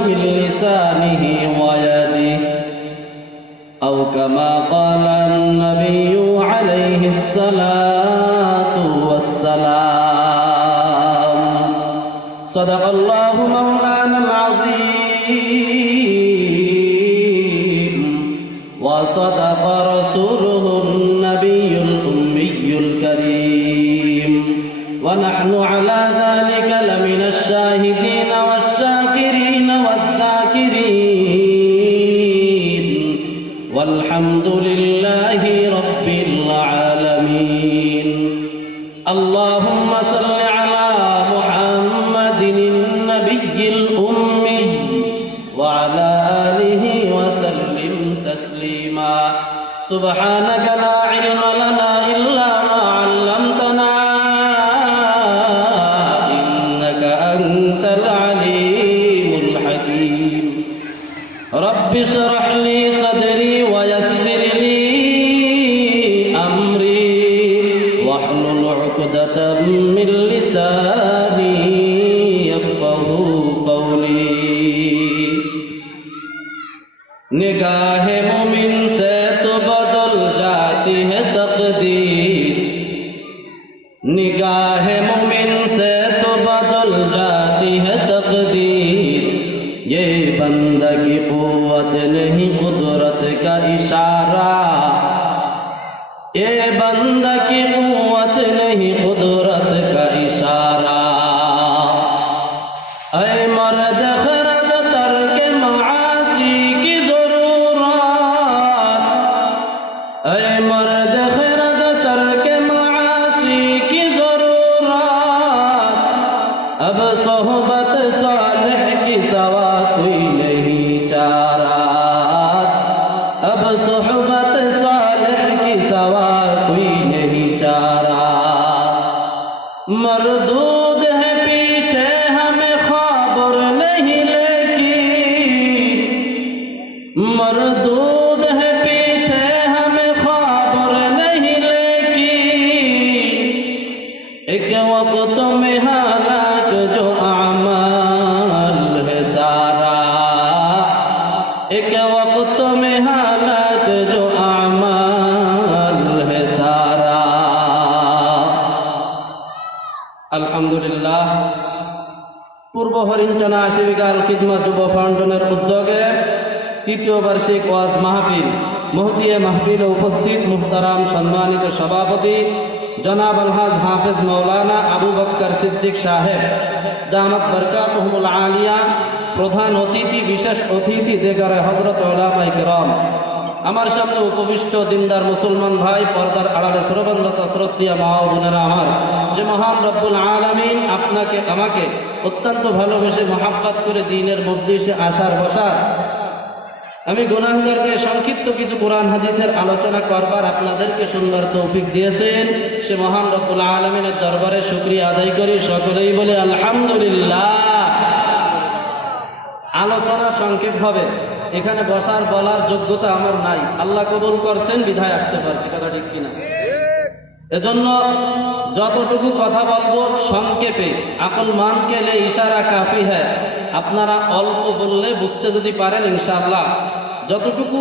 من لسانه ويده أو كما قال النبي عليه الصلاة والسلام صدق الله مولانا العظيم وصدق رسوله النبي الأمي الكريم ونحن على ذلك لمن الشاهدين والشاكرين والذاكرين والحمد لله رب العالمين اللهم صل على محمد النبي الأمي وعلى آله وسلم تسليما سبحانك لا علم لنا إلا ما علمتنا إنك أنت العليم الحكيم رب اشرح لي صدري ويسر لي أمري واحلل عقدة من لساني يفقه قولي निगाह मुमिन से तो बदल जाती है तकदीर निगाह मुमिन से तो बदल जाती है तकदीर ये बंदा की कुव्वत नहीं कुदरत का इशारा ये बंदा की कुव्वत नहीं कुदरत का इशारा ऐ मर्द खरद तरक मासी की ऐ मर्द खरद तरक मासी की जरूरत अब सोहबत सालिह की सवा कोई नहीं चारा अब सोहबत सालिह की सवा कोई नहीं चारा मरदूद है पीछे हमें खबर नहीं लेकिन मरदूद है पीछे हमें खबर नहीं लेकिन एक वक्त में हालात जो अमाल है सारा एक वक्त में हालात जो अमाल है सारा আলহামদুলিল্লাহ পূর্ব হরিণটানা আশীর্বাদ খিদমত যুব ফাউন্ডেশনের উদ্যোগে তৃতীয় বার্ষিক ওয়াজ মাহফিল মুহতিয়া মাহফিলে উপস্থিত মুহতারাম সম্মানিত সভাপতি জনাব আলহাজ হাফেজ মাওলানা আবু বকর সিদ্দিক সাহেব দামাত বরকাতুহুল আলিয়া প্রধান অতিথি বিশেষ অতিথি দেগারে হযরত উলামায়ে কেরাম আমার সামনে উপবিষ্ট দিনদার মুসলমান ভাই পর্দার আড়ালে শ্রবণরত শ্রদ্ধেয় মা ও বোনেরা আমার যে মহান রব্বুল আলামিন আপনাকে আমাকে অত্যন্ত ভালোবেসে মহাব্বত করে দ্বীনের মজলিসে আসার বসার আমি গুনাহগারকে সংক্ষিপ্ত কিছু কোরআন হাদিসের আলোচনা করবার আপনাদেরকে সুন্দর তৌফিক দিয়েছেন সে মহান রব্বুল আলামিনের দরবারে শুকরিয়া আদায় করি সকলেই বলে আলহামদুলিল্লাহ আলোচনা সংক্ষেপ হবে এখানে বসার বলার যোগ্যতা আমার নাই আল্লাহ কবুল করছেন বিধায় আসতে পারছি কথা ঠিক কিনা এজন্য যতটুকু কথা বলবো সংক্ষেপে আকল মান কে লে ইশারা কাফি হ্যায় আপনারা অল্প বললে বুঝতে যদি পারেন ইনশাআল্লাহ যতটুকু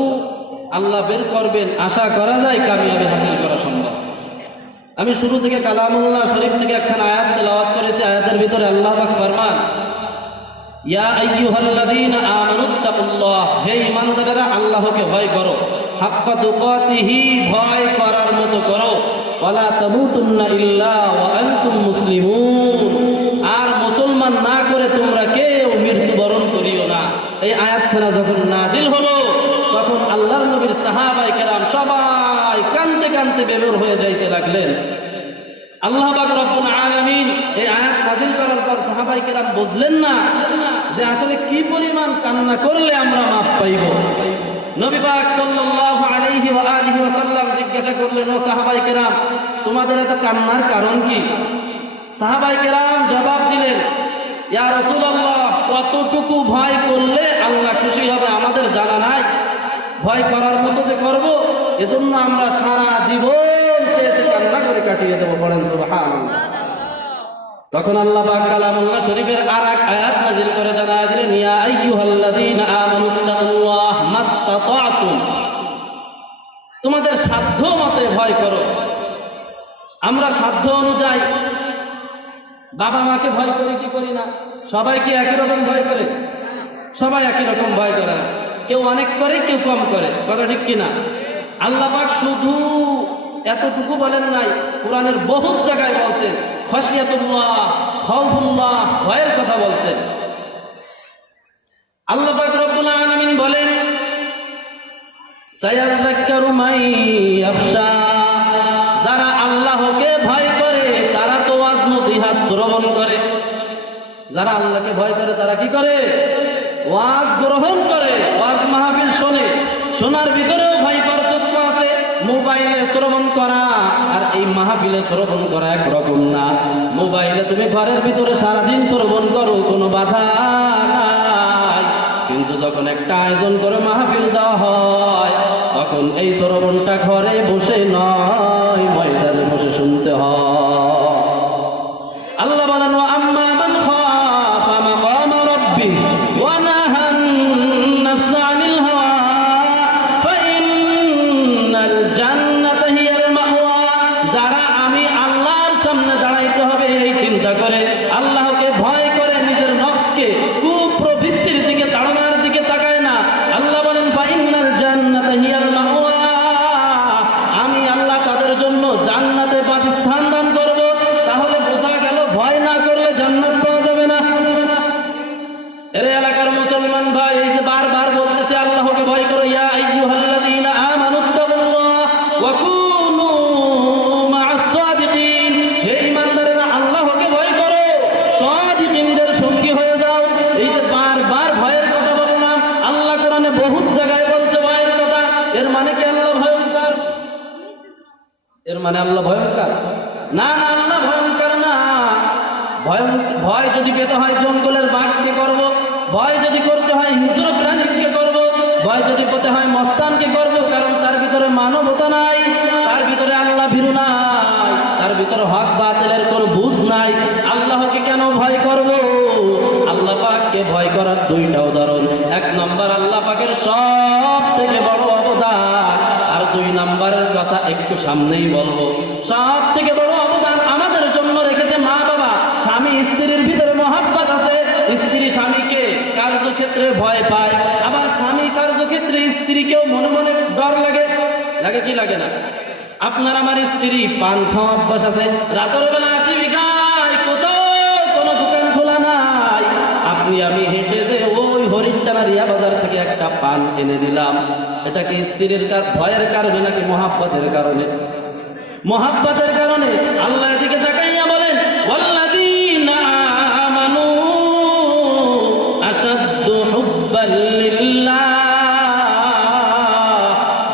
আল্লাহ বের করবেন আশা করা যায় কামিয়াবি হাসিল করা সম্ভব আমি শুরু থেকে কালামুল্লাহ শরীফ থেকে একখানা আয়াত তেলাওয়াত করেছি আয়াতের ভিতরে আল্লাহ পাক ফরমান ইয়া আইয়ুহাল্লাযীনা আমানুত্তাকুল্লাহ হে ঈমানদারেরা আল্লাহকে ভয় করো হাক্কা তুকাতিহি ভয় করার মতো করো ওয়ালা তামুতুন্না ইল্লা ওয়া আনতুম মুসলিমুন আর মুসলমান না করে তোমরা কেউ মৃত্যুবরণ করিও না এই আয়াতখানা যখন নাজিল হলো তখন আল্লাহর নবীর সাহাবায়ে কেরাম সবাই কাঁদতে কাঁদতে বের হয়ে যাইতে লাগলেন আল্লাহ পাক রব্বুল আলামিন এই আয়াত নাযিল করার পর সাহাবায়ে কেরাম বুঝলেন না যে আসলে কি পরিমাণ কান্না করলে আমরা মাফ পাইব নবী পাক সাল্লাল্লাহু আলাইহি ওয়া আলিহি ওয়াসাল্লাম জিজ্ঞাসা করলেন ও সাহাবায়ে কেরাম তোমাদের এত কান্নার কারণ কি সাহাবায়ে কেরাম জবাব দিলেন ইয়া রাসূলুল্লাহ কতটুকু ভয় করলে আল্লাহ খুশি হবে আমাদের জানা নাই ভয় করার মতো যে করব এজন্য আমরা সারা জীবন চেয়ে কান্না করে কাটিয়ে দেব বলেন সুবহানাল্লাহ তখন আল্লাহ পাক কালামুল্লাহ শরীফের আরেক আয়াত নাযিল করে জানায় দিলেন ইয়া আইয়ুহাল ভয় করো। আমরা সাধ্য অনুযায়ী বাবা মাকে ভয় করি কি করি না? সবাই কি একই রকম ভয় করে? সবাই একই রকম ভয় করে না, কেউ অনেক করে কেউ কম করে, কথা ঠিক কিনা? আল্লাহ পাক শুধু এতটুকু বলেন নাই, কোরআনের বহুত জায়গায় বলছেন খাশিয়াতুল্লাহ, খাউফুল্লাহ, ভয়ের কথা বলছেন। আল্লাহ পাক রব্বুল আলামিন বলেন সায়াযাক্কারু মান ইয়াখশা, যারা আল্লাহকে ভয় করে তারা তো ওয়াজ নসিহত শ্রবণ করে। যারা আল্লাহকে ভয় করে তারা কি করে? ওয়াজ গ্রহণ করে, ওয়াজ মাহফিল শোনে। শোনার ভিতরেও ভাই পার্থক্য আছে। মোবাইলে শ্রবণ করা আর এই মাহফিলে শ্রবণ করা একরকম না। মোবাইলে তুমি ঘরের ভিতরে সারাদিন শ্রবণ করো, কোনো বাধা নাই, কিন্তু যখন একটা আয়োজন করে মাহফিল দেওয়া হয় তখন এই শ্রবণটা ঘরে বসে নয়, ময়দানে বসে শুনতে হয়। আল্লাহ বলেন ওয়া আম্মা মান খাফা মাকামা রাব্বি ওয়া নাহান নাফসা আনিল হাওয়া ফাইন্নাল জান্নাতা হিয়াল মাওয়া। যারা আমি আল্লাহর সামনে দাঁড়াইতে হবে এই চিন্তা করে, আল্লাহকে ভয় করে, নিজের নফসকে কুপ্রবৃত্তির দিকে তাড়ানোর দিকে তাকায় না, আল্লাহ বলেন ফাইন্নাল জান্নাতা হিয়াল মাওয়া, আমি আল্লাহ তাদের জন্য জান্নাতে বাসস্থান দান করব। তাহলে বোঝা গেল ভয় না করলে জান্নাত পাওয়া যাবে না। এর এলাকার মুসলমান ভাই, এই যে বারবার বলতেছে আল্লাহকে ভয় করো, ইয়া আইয়ুহাল্লাযীনা আমানুত্তাকুল্লাহ ওয়া কুনু মা'আস সাদিকিন, হে ঈমানদারেরা আল্লাহকে ভয় করো, সাদিকিনদের সঙ্গী হয়ে যাও। এই যে বারবার ভয়ের কথা বললাম, আল্লাহ কোরআনে বহুত জায়গায় বলছে ভয়ের কথা। এর মানে কি আল্লাহ ভয়ঙ্কর? এর মানে আল্লাহ ভয়ঙ্কর? না না, আল্লাহ ভয়ঙ্কর না। ভয় যদি পেতে হয় জঙ্গলের বাঘকে করব, ভয় যদি করতে হয় হিংস্র প্রাণীকে করব, ভয় যদি পেতে হয় মস্তানকে করব, কারণ তার ভিতরে মানবতা নাই, তার ভিতরে আল্লাহ ভীরু নাই, তার ভিতরে হক বাতিলের কোনো বুঝ নাই। আল্লাহকে কেন ভয় করব? আল্লাহ পাককে ভয় করার দুইটা উদাহরণ। এক নম্বর, আল্লাহ পাকের সব থেকে বড় অবদান, আর দুই নম্বরের কথা একটু সামনেই বলবো। সব থেকে বড় অবদান আমাদের জন্য রেখেছে মা বাবা। স্বামী স্ত্রীর ভিতরে মহাব্বত আছে, স্ত্রী স্বামীকে কার্যক্ষেত্রে ভয় পায়, আবার স্বামী কার্যক্ষেত্রে স্ত্রীকেও মনে মনে ডর লাগে। লাগে কি লাগে না? আপনার আমার স্ত্রী পান খাওয়া অভ্যাস আছে, রাতের বেলা আসি বিঘায় কোথাও কোনো দোকান খোলা নাই, আপনি আমি হেঁটে যে ওই হরিণটানা রিয়া বাজার থেকে একটা পান এনে দিলাম, এটা কি স্ত্রীর ভয়ের কারণে নাকি মহাব্বতের কারণে? মহাব্বতের কারণে। আল্লাহ এদিকে তাকাইয়া বলেন ওয়াল্লাযীনা আমানু আশাদ্দু হুব্বাল লিল্লাহ,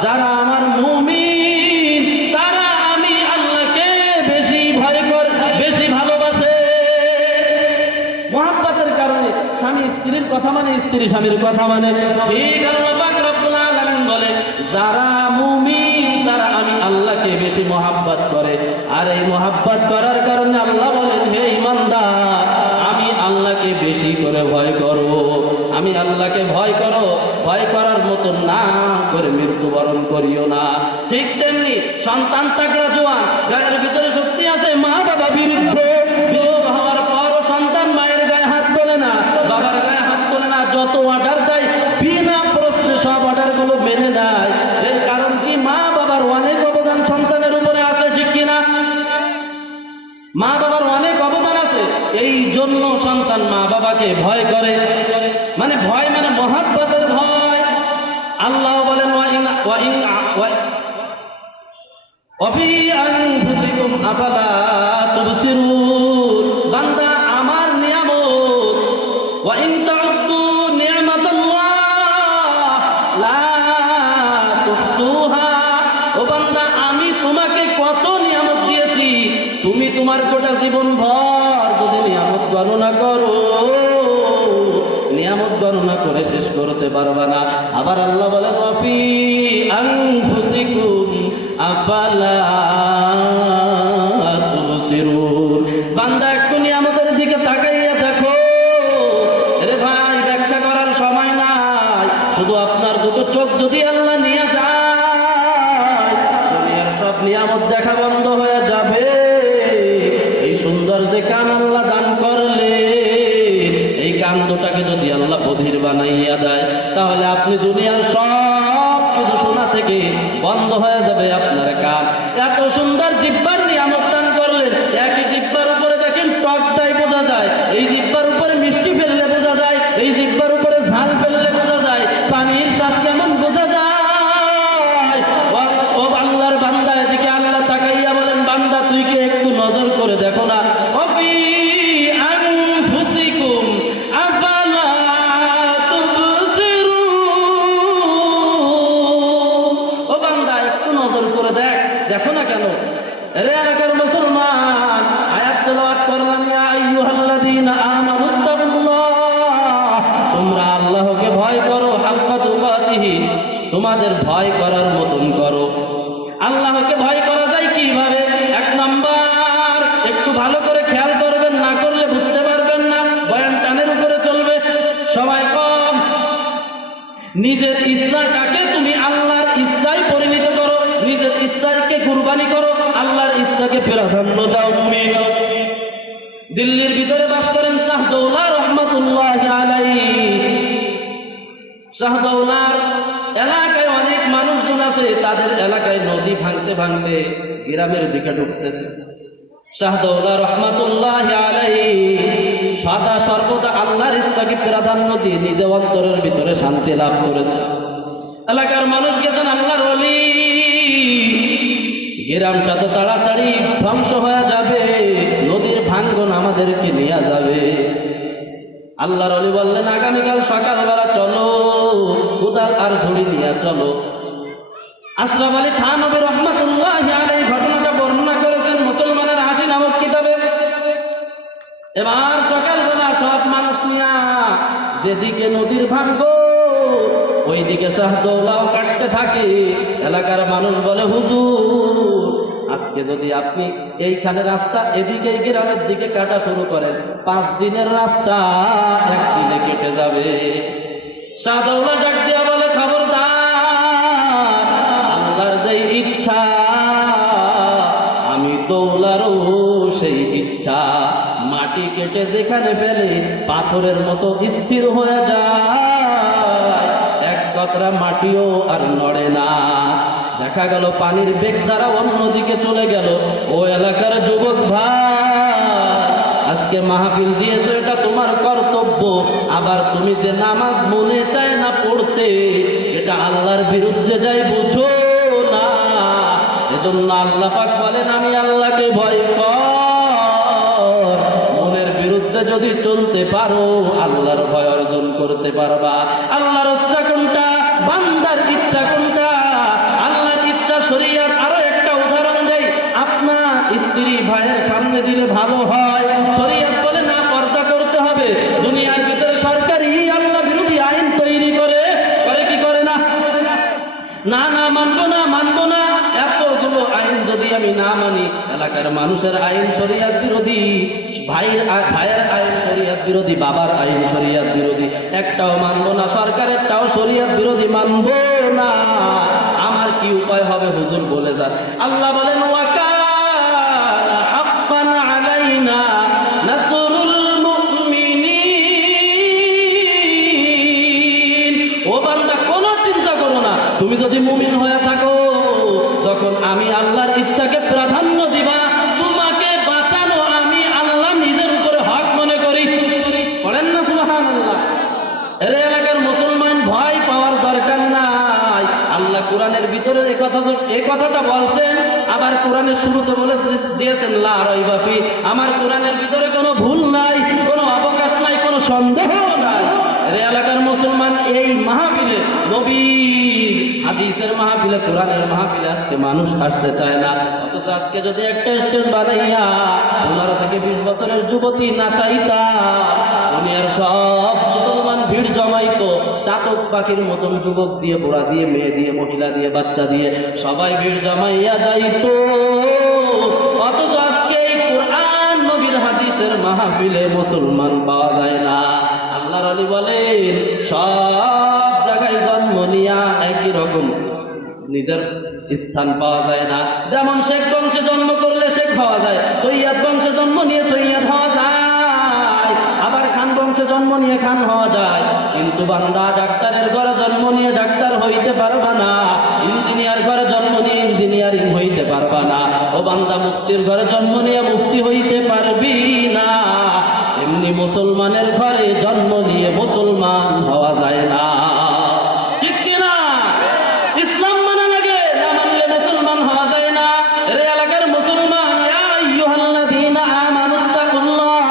যারা আমার মুমিন তারা আমি আল্লাহকে বেশি ভয় করে, বেশি ভালোবাসে। মহাব্বতের কারণে স্বামী স্ত্রীর কথা মানে, স্ত্রী স্বামীর কথা মানে। ঠিক আল্লাহ পাক রব্বুল আলামিন বলে যারা মুমিন তারা আমি আল্লাহকে বেশি মহাব্বত করে। আর এই মহাব্বত করার কারণে আল্লাহ বলেন হে ঈমানদার, আমি আল্লাহকে বেশি করে ভয় করো। আমি আল্লাহকে ভয় করো, ভয় করার মতো না করে মৃত্যুবরণ করিও না। ঠিক তেমনি সন্তান তাকড়া জোয়ান, গায়ের ভিতরে শক্তি আছে, মা বাবা বিরুদ্ধ, বিরোধ হওয়ার পরও সন্তান মায়ের গায়ে হাত তোলে না, বাবার গায়ে হাত তোলে না, যত অর্ডার দেয় বিনা প্রশ্নে সব অর্ডারগুলো মেনে নেয়। এর কারণ কি? মা বাবার অনেক অবদান সন্তানের উপরে আছে, ঠিক কিনা? মা বাবার অনেক অবদান আছে, এই জন্য সন্তান মা বাবাকে ভয় করে। মানে ভয় মানে মহাব্বতের ভয়। আল্লাহ বলেন ওয়াফি আনফুসিকুম আফালা তুবসিরুন, বান্দা আমার নিয়ামত ওয়া ইন তাউদ্দু নি'মাতাল্লাহ লা তুহসুহা, ও বান্দা আমি তোমাকে কত নিয়ামত দিয়েছি, তুমি তোমার গোটা জীবন ভর যদি নিয়ামত গণনা করো, নিয়ামত গণনা করে শেষ করতে পারবা না। আবার আল্লাহ বলেন ওয়াফি আনফুসিকুম আফালা তুবসিরুন, বান্দা একটু নিয়ামতের দিকে তাকাইয়া দেখো। আরে ভাই, ব্যাখ্যা করার সময় নাই, শুধু আপনার দুটো চোখ যদি আল্লাহ নিয়ে যায়, দুনিয়ার সব নিয়ামত আল্লাহ বধির বানাইয়া দেয়, তাহলে আপনি দুনিয়ার সব কিছু শোনা থেকে বন্ধ হয়ে যাবে আপনার কান। এত সুন্দর জিহ্বার নিয়ামত দান করলেন, একই জিহ্বার উপরে দেখেন টক দেয় বোঝা যায়, এই জিহ্বার উপরে মিষ্টি ফেললে বোঝা যায়, এই জিহ্বার উপরে ঝাল ফেললে বোঝা যায়, পানির স্বাদ কেমন বোঝা যায়। ও আল্লাহর বান্দা, এদিকে আল্লাহ তাকাইয়া বলেন, বান্দা তুই কি একটু নজর করে দেখো না, অফি আনফুসিকুম আফালা তুবসিরুন। ও বান্দা একটু নজর করে দেখো না কেন? রে এলাকার মুসলমান, আয়াত তেলাওয়াত করলাম, ইয়া আইয়ুহাল্লাযীনা আমানুত্তাকুল্লাহ, তোমরা আল্লাহকে ভয় করো, হাক্কা তুকাতিহি, তোমাদের ভয় করার মতন করো। আল্লাহকে ভয় করা যায় কিভাবে? এক নাম্বার, একটু ভালো করে খেয়াল করবেন, না করলে বুঝতে পারবেন না, বয়ান টানের উপরে চলবে, সময় কম। নিজের ইচ্ছাটাকে তুমি আল্লাহর ইচ্ছায় পরিণত করো, নিজের ইচ্ছাকে কুরবানি করো, আল্লাহর ইচ্ছাকে প্রাধান্য দাও। মুমিন দিল্লির ভিতরে বাস করেন শাহদৌলা রহমাতুল্লাহি আলাইহি। শাহদৌলার এলাকায় অনেক মানুষজন আছে, তাদের এলাকায় নদী ভাঙতে ভাঙতে গ্রামের দিকে ঢুকতেছে। শাহদৌলা রহমাতুল্লাহি আলাইহি সদা সর্বদা আল্লাহর ইচ্ছাকে প্রাধান্য দিয়ে নিজে অন্তরের ভিতরে শান্তি লাভ করেছে। এলাকার মানুষ গেছেন আল্লাহর ওলি, গ্রামটা তো তাড়াতাড়ি ধ্বংস হয়ে যাবে, নদীর ভাঙ্গন আমাদেরকে নিয়ে যাবে। আল্লাহর ওলি বললেন, আগামীকাল সকালবেলা চলো, কোদাল আর ঝুড়ি নিয়ে চলো। আশরাফ আলী থানভী রহমাতুল্লাহি আলাইহি ঘটনাটা বর্ণনা করেছেন মুসলমানের হাসি নামক কিতাবে। এবার সকালবেলা সব মানুষ নিয়ে যেদিকে নদীর ভাঙ্গ ওইদিকে শাহদৌলাও কাটতে থাকে। এলাকার মানুষ বলে, হুজুর আজকে যদি আপনি এইখানে রাস্তা এদিকে গ্রামের দিকে কাটা শুরু করেন, 5 দিনের রাস্তা একদিনে কেটে যাবে। শাহদৌলা ডাক দিয়া বলে, খবরদার, আল্লাহর যেই ইচ্ছা আমি দৌলারও সেই ইচ্ছা। মাটি কেটে যেখানে ফেলে পাথরের মতো স্থির হয়ে যায়, এক কতরা মাটিও আর নড়ে না। দেখা গেল পানির বেগ দ্বারা অন্যদিকে চলে গেল। ও এলাকার যুবক ভাই, আজকে মাহফিল দিয়েছো, এটা তোমার কর্তব্য। আবার তুমি যে নামাজ মনে চায় না পড়তে, এটা আল্লাহর বিরুদ্ধে যাই, বুঝো না। এজন্য আল্লাহ পাক বলেন, আমি আল্লাহকে ভয় কর। মনের বিরুদ্ধে যদি চলতে পারো, আল্লাহর ভয় অর্জন করতে পারবা। আল্লাহর ইচ্ছা কোনটা, বান্দার ইচ্ছা কোনটা? আল্লাহর ইচ্ছা শরীয়ত। আরো একটা উদাহরণ দেই, আপনার স্ত্রী ভাইয়ের সামনে দিলে ভালো হয়, শরীয়ত বলে না, পর্দা করতে হবে। দুনিয়ার ভিতরে সরকারি আল্লাহ বিরোধী আইন তৈরি করে কি করে না? না না, মানবো না, মানবো না। এতগুলো আইন যদি আমি না মানি, এলাকার মানুষের আইন শরীয়ত বিরোধী, ভাইয়ের আইন শরীয়ত বিরোধী, বাবার আইন শরীয়ত বিরোধী, একটাও মানবো না। সরকারেরটাও শরীয়ত বিরোধী, মানবো না। আমার কি উপায় হবে হুজুর বলে যান। আল্লাহ বলেন, ওয়াকানা হাক্কান আলাইনা নাসরুল মুমিনিন। ও বান্দা, কোনো চিন্তা করো না, তুমি যদি মুমিন হয়ে থাকো, যখন আমি আল্লাহর ইচ্ছাকে প্রাধান্য দিবা, তোমাকে বাঁচানো আমি আল্লাহ নিজের উপরে হক মনে করি। বলেন না সুবহানাল্লাহ। এর এলাকার মুসলমান, ভয় পাওয়ার দরকার নাই। আল্লাহ কোরআনের ভিতরে এই কথাটা বলছেন, আবার কোরআনের শুরুতে বলে দিয়েছেন লা রাইবা ফি। আমার কোরআনের ভিতরে কোনো ভুল নাই, কোনো অবকাশ নাই, কোনো সন্দেহ নাই। এর এলাকার মুসলমান, এই মাহফিলে, নবীর হাদিসের মাহফিলে, কোরআনের মাহফিলে আজকে মানুষ আসতে চায় না। অথচ আজকে যদি একটা স্টেজ বানাইয়া 15 থেকে 20 বছরের যুবতী নাচাইতা, দুনিয়ার সব মুসলমান ভিড় জমাইতো, চাতক পাখির মতন যুবক দিয়ে, বুড়া দিয়ে, মেয়ে দিয়ে, মহিলা দিয়ে, বাচ্চা দিয়ে, সবাই ভিড় জমাইয়া যাইতো। অথচ আজকে এই কোরআন নবীর হাদিসের মাহফিলে মুসলমান পাওয়া যায় না। আল্লাহর ওলি বলেন, সব জায়গায় জন্ম নিয়া একই রকম নিজের স্থান পাওয়া যায় না। যেমন শেখ বংশে জন্ম করলে শেখ হওয়া যায়, সৈয়দ বংশে জন্ম নিয়ে সৈয়দ হওয়া যায়, আবার খান বংশে জন্ম নিয়ে খান হওয়া যায়, কিন্তু বান্দা ডাক্তারের ঘরে জন্ম নিয়ে ডাক্তার হইতে পারবা না, ইঞ্জিনিয়ার ঘরে জন্ম নিয়ে ইঞ্জিনিয়ারিং হইতে পারবা না, ও বান্দা মুফতির ঘরে জন্ম নিয়ে মুফতি হইতে পারবি না। এমনি মুসলমানের ঘরে জন্ম নিয়ে মুসলমান হওয়া যায় না, ঠিক কিনা? ইসলাম মানা লাগে, না মানলে মুসলমান হওয়া যায় না। এর এলাকার মুসলমান, ইয়া আইয়ুহাল্লাযীনা আমানুত্তাকুল্লাহ,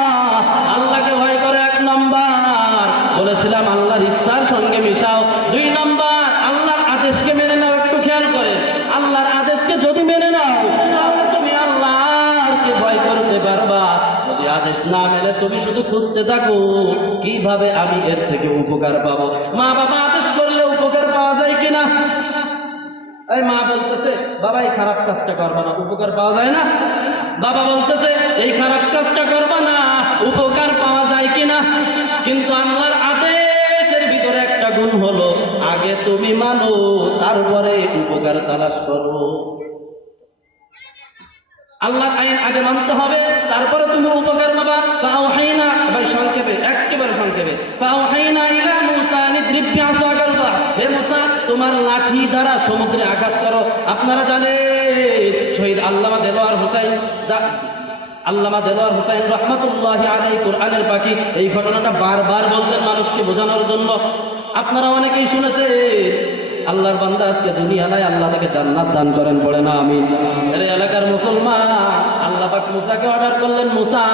আল্লাহকে ভয় করে 1 নাম্বার। বলেছিলাম আল্লাহর ইচ্ছার সঙ্গে মিশাও। 2 নাম্বার, আল্লাহর আদেশকে মেনে নাও। একটু খেয়াল করে, আল্লাহর আদেশকে যদি মেনে নাও তাহলে তুমি আল্লাহকে ভয় করতে পারবা। যদি আদেশ না মেনে তুমি শুধু খুঁজতে থাকো কিভাবে আমি এর থেকে উপকার পাবো। মা বাবা আদেশ করলে উপকার পাওয়া যায় কিনা? এই মা বলতেছে বাবা এই খারাপ কাজটা করবা না, উপকার পাওয়া যায় না? বাবা বলতেছে এই খারাপ কাজটা করবা না, উপকার পাওয়া যায় কিনা? কিন্তু আল্লাহর আদেশের ভিতরে একটা গুণ হলো, আগে তুমি মানো তারপরে উপকার তালাশ করো। আল্লাহর আইন আগে মানতে হবে, তারপরে তুমি উপকার পাবা। ফাওহাইনা, ভাই সংক্ষেপে, একেবারে সংক্ষেপে, ফাওহাইনা ইলা মুসা নিদ্রিব বিআসাকাল বাহর, হে মুসা তোমার লাঠি দ্বারা সমুদ্রে আঘাত করো। আপনারা জানেন শহীদ আল্লামা দেলোয়ার হুসাইন রহমাতুল্লাহি আলাইহি কোরআনের পাখি এই ঘটনাটা বারবার বলতেন মানুষকে বোঝানোর জন্য। আপনারা অনেকেই শুনেছে। আল্লাহর বান্দা আজকে দুনিয়া নাই, আল্লাহ তাকে জান্নাত দান করেন, পড়ে না আমিন। এর এলাকার মুসলমান, আল্লাহ পাক মুসাকে অর্ডার করলেন, মুসা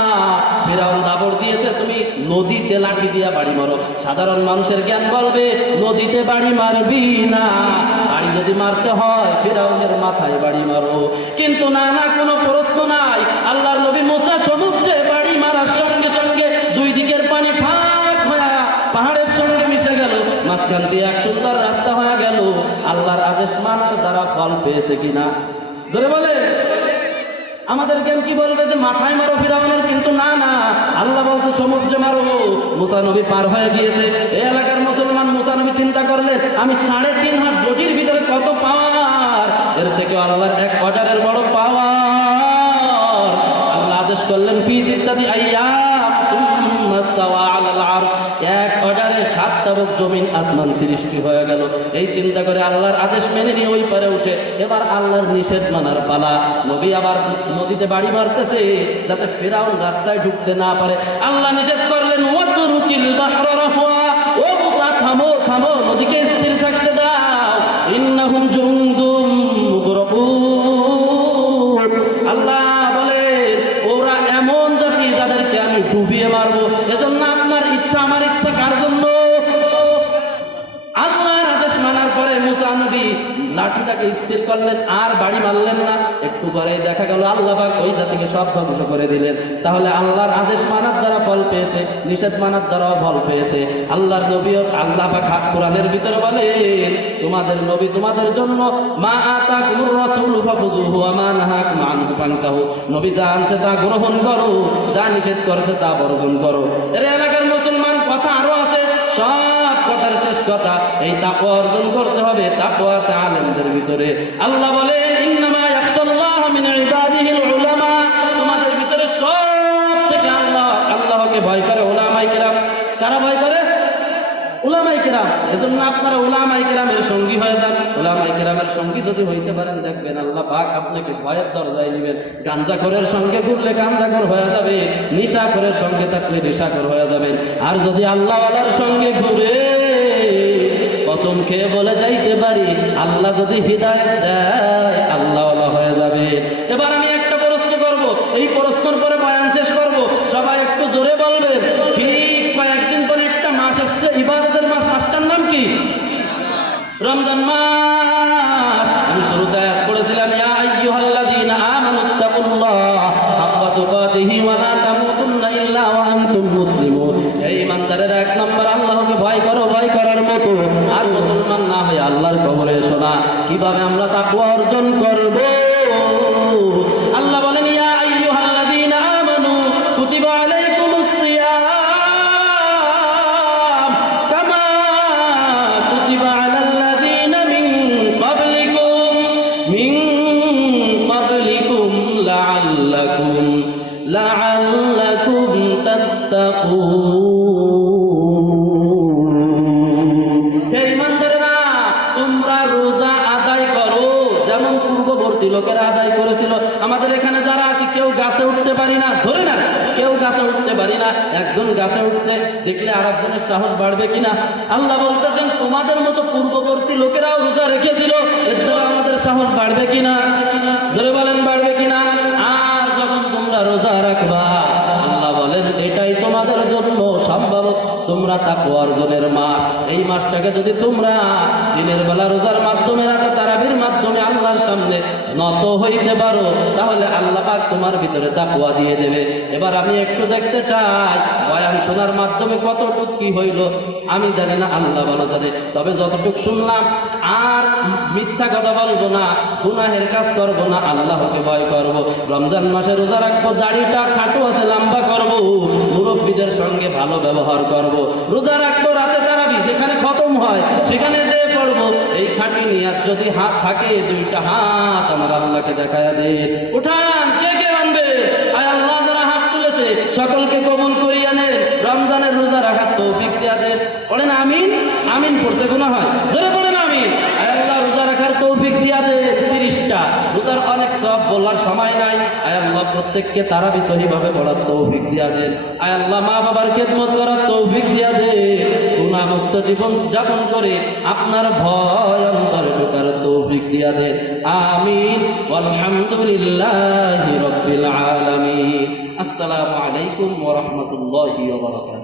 ফিরাউন দাবড় দিয়েছে, তুমি নদীতে লাঠি দিয়া বাড়ি মারো। সাধারণ মানুষের জ্ঞান বলবে নদীতে বাড়ি মারবি না, বাড়ি যদি মারতে হয় ফিরাউনের মাথায় বাড়ি মারো। কিন্তু না, কোনো প্রশ্ন নাই। আল্লাহর নবী মুসা সমুদ্রে বাড়ি মারার সঙ্গে সঙ্গে 2 দিকের পানি ফাঁক হয়ে পাহাড়ের সঙ্গে মিশে গেল, মাঝখান দিয়ে এক সুন্দর রাস্তা হয়ে গেল। আল্লাহর আদেশ মানার দ্বারা ফল পেয়েছে কিনা? জোরে বলে। আমাদের জ্ঞান কি বলবে যে মাথায় মারো ফিরাউনের, কিন্তু না, আল্লাহ বলছে সমুদ্রে মারো। মুসা নবী পার হয়ে গিয়েছে। এই এলাকার মুসলমান, মুসা নবী চিন্তা করলেন আমি 3.5 হাত বডির ভিতরে কত পাওয়ার, এর থেকে আল্লাহর এক অর্ডারের বড় পাওয়ার। আল্লাহ আদেশ করলেন ফি সিত্তাতি আইয়াম সুম্মা ইস্তাওয়া আলাল আরশ, এক অর্ডারে 7 তাবুক জমিন আসমান সৃষ্টি হয়ে গেল। এই চিন্তা করে আল্লাহর আদেশ মেনে নিয়ে ওই পারে উঠে এবার আল্লাহর নিষেধ মানার পালা। নবী আবার নদীতে বাড়ি মারতেছে যাতে ফিরাউন রাস্তায় ঢুকতে না পারে। আল্লাহ নিষেধ করলেন ওয়াতরুকিল বাহরা রাহওয়া, ও মুসা থামো, নদীকে স্থির থাকতে দাও, ইন্নাহুম জুনদুম মুগরাকুন। আল্লাহ বলে ওরা এমন জাতি যাদেরকে আমি ডুবিয়ে মারবো। এজন্য আপনার ইচ্ছা আমার ইচ্ছা কার জন্য? আল্লাহর আদেশ মানার পরে মুসা নবী লাঠিটাকে স্থির করলেন, আর বাড়ি মারলেন না। একটু পরে দেখা গেল আল্লাহ পাক ওই জাতিকে সব ধ্বংস করে দিলেন। তাহলে আল্লাহর আদেশ মানার দ্বারা ফল পেয়েছে, নিষেধ মানার দ্বারাও ফল পেয়েছে। আল্লাহর নবীও আল্লাহ পাক কোরআনের ভিতরে বলেন তোমাদের নবী তোমাদের জন্য মা আতাকুমুর রাসূল ফাখুযুহু ওয়া মা নাহাকুম আনহু ফান্তাহু, নবী যা আনছে তা গ্রহণ করো, যা নিষেধ করেছে তা বর্জন করো। এর এলাকার মুসলমান, কথা আরো আছে, সব কথার শেষ কথা এই তাকওয়া অর্জন করতে হবে। তাকওয়া আছে আলেমদের ভিতরে। আল্লাহ বলেন ইন্নামা ইয়াখশাল্লাহ মিন ইবাদিহিল উলামা, তোমাদের ভিতরে সব থেকে আল্লাহকে ভয় করে উলামায়ে কিরাম। কারা ভয় করে? উলামায়ে কিরাম। এজন্য আপনারা উলামায়ে কিরামের সঙ্গী হয়ে যান। উলামায়ে কিরামের সঙ্গী যদি হইতে পারেন দেখবেন আল্লাহ পাক আপনাকে ভয়ের দরজায় নেবেন। গাঞ্জাখোরের সঙ্গে ঘুরলে গাঞ্জাখোর হয়ে যাবে, নেশাখোরের সঙ্গে থাকলে নেশাখোর হয়ে যাবেন। আর যদি আল্লাহওয়ালার সঙ্গে ঘুরে কসম খেয়ে বলে যাইতে পারি আল্লাহ যদি হিদায়াত দেয় আল্লাহওয়ালা হয়ে যাবে। এবার আমি একটা প্রশ্ন করব, এই প্রশ্নের পরে বয়ান শেষ করব। সবাই একটু জোরে বলবেন। ঠিক কয়েকদিন পরে একটা মাস আসছে, ইবাদতের মাস। মাসটার নাম কি? রমজান মাস। আমি শুরুতে আয়াত পড়েছিলাম ইয়া আইয়ুহাল্লাযীনা আমানুত্তাকুল্লাহ হাক্কা তুকাতিহি ওয়া লা তামুতুন্না ইল্লা ওয়া আনতুম মুসলিমুন। এই ইমানদারেরা 1 নম্বর আল্লাহকে ভয় করো, ভয় করার মতো। আর মুসলমান না হয়ে আল্লাহর কবরে এসো না। কিভাবে আমরা তাকওয়া অর্জন করব? আল্লাহ বলেন ইয়া আইয়ুহাল্লাযীনা আমানু কুতিবা আলাইকুমুস সিয়াম কামা কুতিবা আলাল্লাযীনা মিন ক্বাবলিকুম লাআল্লাকুম তাত্তাকুন। একজন গাছে উঠছে, দেখলে আর একজনের সাহস বাড়বে কিনা? আল্লাহ বলতেছেন তোমাদের মতো পূর্ববর্তী লোকেরাও রোজা রেখেছিল, এর দ্বারা আমাদের সাহস বাড়বে কিনা? জোরে বলেন বাড়বে কিনা? আর যখন তোমরা রোজা রাখবা, আল্লাহ বলেন এটাই তোমাদের জন্য সম্ভব, তোমরা তাকওয়া অর্জনের মাস। এই মাসটাকে যদি তোমরা দিনের বেলা রোজার মাধ্যমে, রাতে তারাবির মাধ্যমে আল্লাহর সামনে নত হইতে পারো, তাহলে আল্লাহ পাক তোমার ভিতরে তাকওয়া দিয়ে দেবে। এবার আমি একটু দেখতে চাই বয়ান শোনার মাধ্যমে কতটুক কি হইল আমি জানি না, আল্লাহ ভালো জানে। তবে যতটুক শুনলাম, আর মিথ্যা কথা বলবো না, গুনাহের কাজ করবো না, আল্লাহকে ভয় করব। রমজান মাসে রোজা রাখবো, দাড়িটা খাটো আছে লম্বা করব, মুরব্বীদের সঙ্গে ভালো ব্যবহার করব। রোজা রাখবো, রাতে তারাবি যেখানে খতম হয় সেখানে যে পড়বো। এই খাঁটি নিয়াত যদি হাত থাকে, দুইটা হাত আমার আল্লাহকে দেখায়া দে। উঠান, কে কে আনবে? আয় আল্লাহ, যারা হাত তুলেছে সকলকে কবুল করিয়া নেন, রমজানের রোজা রাখার তৌফিক দিয়া দেন। পড়েন আমিন। আমিন পড়তে গুনাহ হয়, জোরে পড়েন আমিন। আয় আল্লাহ, রোজা রাখার তৌফিক দিয়া দে। 30টা রোজার অনেক সব বলার সময় নাই। আয় আল্লাহ, প্রত্যেককে তারাবি সহিভাবে পড়ার তৌফিক দিয়া দেন। আয় আল্লাহ, মা বাবার খেদমত করার তৌফিক দিয়া দে। গুনাহমুক্ত জীবন যাপন করে আপনার ভয় অন্তরে ঢোকার তৌফিক দিয়া দেন। আমিন। আলহামদুলিল্লাহি রাব্বিল আলামিন। আসসালামু আলাইকুম ওয়া রাহমাতুল্লাহি ওয়া বারাকাতুহু।